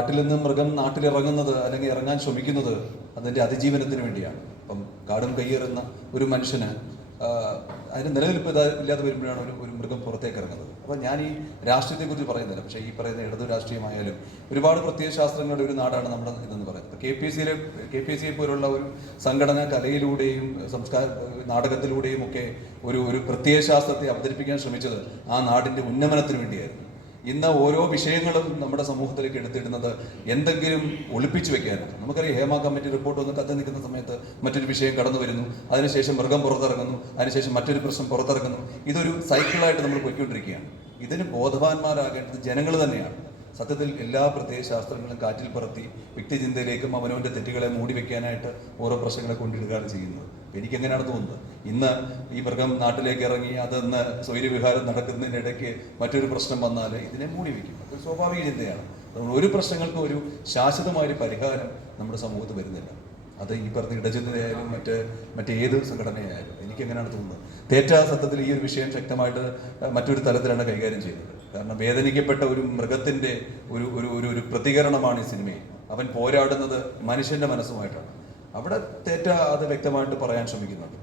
കാട്ടിൽ നിന്ന് മൃഗം നാട്ടിലിറങ്ങുന്നത് അല്ലെങ്കിൽ ഇറങ്ങാൻ ശ്രമിക്കുന്നത് അതിൻ്റെ അതിജീവനത്തിന് വേണ്ടിയാണ്. അപ്പം കാടും കയ്യേറുന്ന ഒരു മനുഷ്യന് അതിന് നിലനിൽപ്പ് ഇല്ലാതെ വരുമ്പോഴാണ് ഒരു മൃഗം പുറത്തേക്ക് ഇറങ്ങുന്നത്. അപ്പോൾ ഞാൻ ഈ രാഷ്ട്രീയത്തെക്കുറിച്ച് പറയുന്നില്ല, പക്ഷേ ഈ പറയുന്ന ഇടതു രാഷ്ട്രീയമായാലും ഒരുപാട് പ്രത്യയശാസ്ത്രങ്ങളുടെ ഒരു നാടാണ് നമ്മുടെ ഇതെന്ന് പറയുന്നത്. KPSC പോലുള്ള ഒരു സംഘടന കലയിലൂടെയും നാടകത്തിലൂടെയും ഒക്കെ ഒരു പ്രത്യയശാസ്ത്രത്തെ അവതരിപ്പിക്കാൻ ശ്രമിച്ചത് ആ നാടിൻ്റെ ഉന്നമനത്തിന് വേണ്ടിയായിരുന്നു. ഇന്ന് ഓരോ വിഷയങ്ങളും നമ്മുടെ സമൂഹത്തിലേക്ക് എടുത്തിടുന്നത് എന്തെങ്കിലും ഒളിപ്പിച്ചു വെക്കാനാണ്. നമുക്കറിയാം, ഹേമ കമ്മിറ്റി റിപ്പോർട്ട് വന്ന് കത്തി നിൽക്കുന്ന സമയത്ത് മറ്റൊരു വിഷയം കടന്നു വരുന്നു, അതിനുശേഷം മൃഗം പുറത്തിറങ്ങുന്നു, അതിനുശേഷം മറ്റൊരു പ്രശ്നം പുറത്തിറങ്ങുന്നു. ഇതൊരു സൈക്കിളായിട്ട് നമ്മൾ പോയിക്കൊണ്ടിരിക്കുകയാണ്. ഇതിന് ബോധവാന്മാരാകേണ്ടത് ജനങ്ങൾ തന്നെയാണ്. സത്യത്തിൽ എല്ലാ പ്രത്യയശാസ്ത്രങ്ങളും കാറ്റിൽ പറത്തി വ്യക്തിചിന്തയിലേക്കും അവനവൻ്റെ തെറ്റുകളെ മൂടി വെക്കാനായിട്ട് ഓരോ പ്രശ്നങ്ങളെ കൊണ്ടിടുകയാണ് ചെയ്യുന്നത്. എനിക്കെങ്ങനെയാണ് തോന്നുന്നത്, ഇന്ന് ഈ മൃഗം നാട്ടിലേക്ക് ഇറങ്ങി അതെന്ന് സ്വൈര്യവിഹാരം നടക്കുന്നതിനിടയ്ക്ക് മറ്റൊരു പ്രശ്നം വന്നാൽ ഇതിനെ മൂടി വയ്ക്കും. അതൊരു സ്വാഭാവിക ചിന്തയാണ്. അതുകൊണ്ട് ഒരു പ്രശ്നങ്ങൾക്കും ഒരു ശാശ്വതമായൊരു പരിഹാരം നമ്മുടെ സമൂഹത്ത് വരുന്നില്ല. അത് ഈ പറഞ്ഞ ഇടചിന്തയായാലും മറ്റേത് സംഘടനയായാലും എനിക്കെങ്ങനെയാണ് തോന്നുന്നത്. തേറ്റ സത്യത്തിൽ ഈ ഒരു വിഷയം ശക്തമായിട്ട് മറ്റൊരു തലത്തിലാണ് കൈകാര്യം ചെയ്യുന്നത്. കാരണം വേദനിക്കപ്പെട്ട ഒരു മൃഗത്തിൻ്റെ ഒരു പ്രതികരണമാണ് ഈ സിനിമയിൽ. അവൻ പോരാടുന്നത് മനുഷ്യൻ്റെ മനസ്സുമായിട്ടാണ്. അവിടെ തേറ്റ അത് വ്യക്തമായിട്ട് പറയാൻ ശ്രമിക്കുന്നുണ്ട്.